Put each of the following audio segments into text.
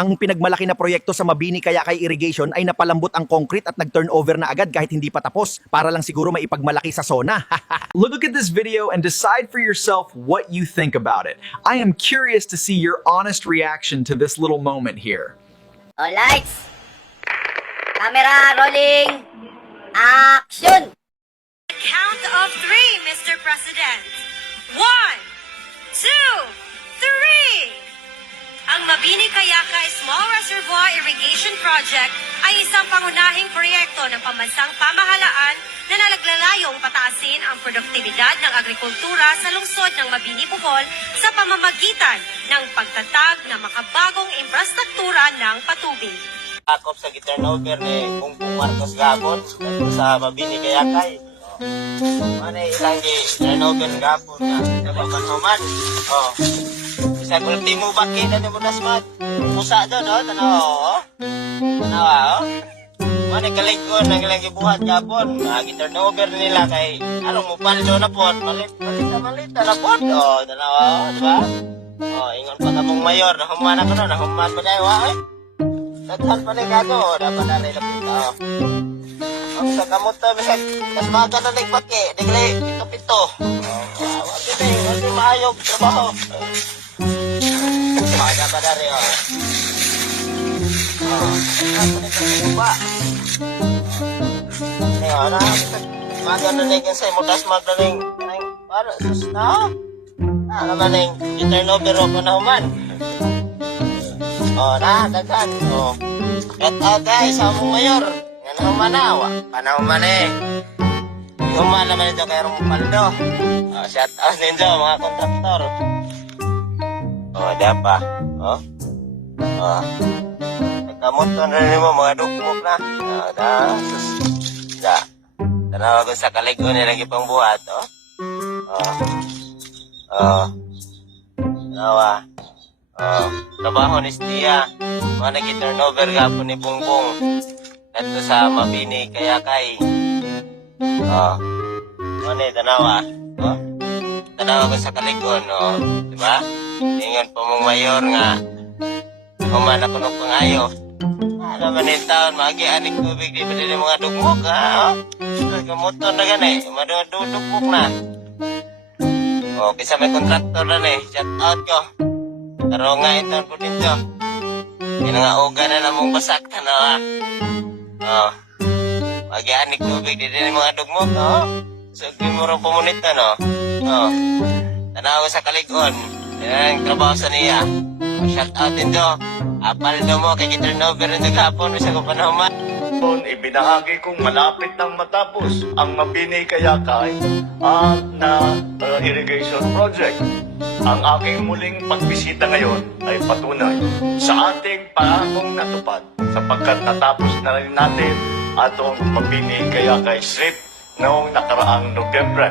Ang pinagmalaki na proyekto sa Mabini Kayakay Irrigation ay napalambot ang concrete at nag-turnover na agad kahit hindi pa tapos para lang siguro maipagmalaki sa zona. Look at this video and decide for yourself what you think about it. I am curious to see your honest reaction to this little moment here. Oh, lights! Camera rolling! Action! Count of three, Mr. President. 1, 2, 3! Ang Mabini Kayakay Small Reservoir Irrigation Project ay isang pangunahing proyekto ng pambansang pamahalaan na nalaglalayong pataasin ang produktibidad ng agrikultura sa lungsod ng Mabini, Bohol sa pamamagitan ng pagtatag ng makabagong infrastruktura ng patubig. Akop sa turnover ni Bongbong Marcos gapon sa Mabini Kayakay. Ano ilang turnover gapon na napapanhuman. Bisa kultimo bakit na mo dasmat. Musa doon, tanaw. Tanaw, Ano kalikon ang ilang gibuhat gapon. Turnover nila kay anong mo paldo na po. Malit na po. Tanaw, diba? Ingon pa kamong mayor. Nahuman ako no. Nahuman pa kayo, Daghan pa rin gato, dapat na rin lapit. Ang sa kamuta, bisag, kas maga na nagbaki, digli, pito-pito. Wag din maayog, trabaho. Maga pa na rin, ba? Maga na rin kasi, mutas maga rin, para, sus na? Naman rin, turnover o panahuman. Daghan. Shout out guys, sa mong mayor. Nga humanawa. Panahuman Human naman ito kay Romualdo. Shout out ninyo mga kontraktor. Dapa. Nagkamuton rin mo mga dukmok na. Tanawa ko sa kaligo nilang ipang buhat. Tanawa. Trabaho ni Stia. Mga nag-turnover gapon ni Bongbong. Dito sa Mabini Kayakay. Tanawa. Tanawa ko sa kaligon, diba? Ingon po mong mayor nga. Human ako ng pangayo. Naman yung taon, magi-anik tubig di ba din yung mga dugmok, Gamuton na gani, madudugmok na. Kisa may kontraktor na shout out ko. Pero nga ito po dito. Yung nga uga na namang basak na Mag-ianik tubig dito yung mga dugmok, So, gimuro pumunit na, Tanaw sa kaligon. Yan, trabaho sa niya. Shout out din do. Apaldo mo, kay turnover rin naghapon, bisa ko panahuman. Ibinahagi kong malapit nang matapos ang Mabini Kayakay na irrigation project. Ang aking muling pagbisita ngayon ay patunay sa ating pangakong natupad sapagkat natapos na rin natin atong Mabini Kayakay Strip noong nakaraang Nobyembre.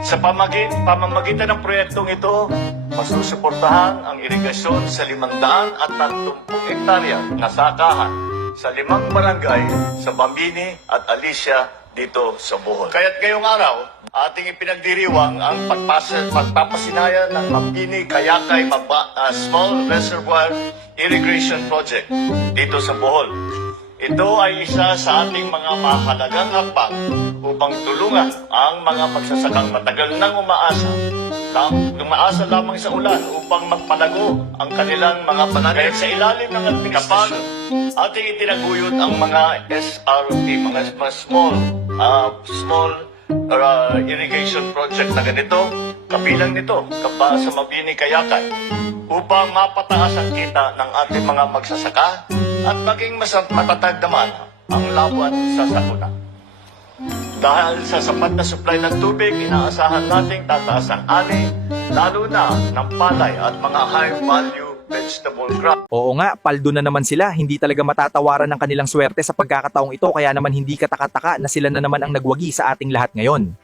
Sa pamamagitan ng proyektong ito, masusuportahan ang irigasyon sa 530 hektarya na sakahan sa 5 barangay sa Mabini at Alicia dito sa Bohol. Kaya't ngayong araw, ating ipinagdiriwang ang pagpapasinaya ng Mabini Kayakay Small Reservoir Irrigation Project dito sa Bohol. Ito ay isa sa ating mga mahalagang hakbang upang tulungan ang mga magsasakang matagal nang umaasa lamang sa ulan upang magpalago ang kanilang mga pananim. Sa ilalim ng administrasyon, ating itinaguyod ang mga SRP, mga small irrigation project na ganito, kabilang nito sa Mabini Kayakay, upang mapataas ang kita ng ating mga magsasaka at maging mas matatag naman ang laban sa sakuna. Dahil sa sapat na supply ng tubig, inaasahan nating tataas ang ani, lalo na ng palay at mga high-value vegetable crops. Oo nga, paldo na naman sila. Hindi talaga matatawaran ng kanilang swerte sa pagkakataong ito kaya naman hindi katakataka na sila na naman ang nagwagi sa ating lahat ngayon.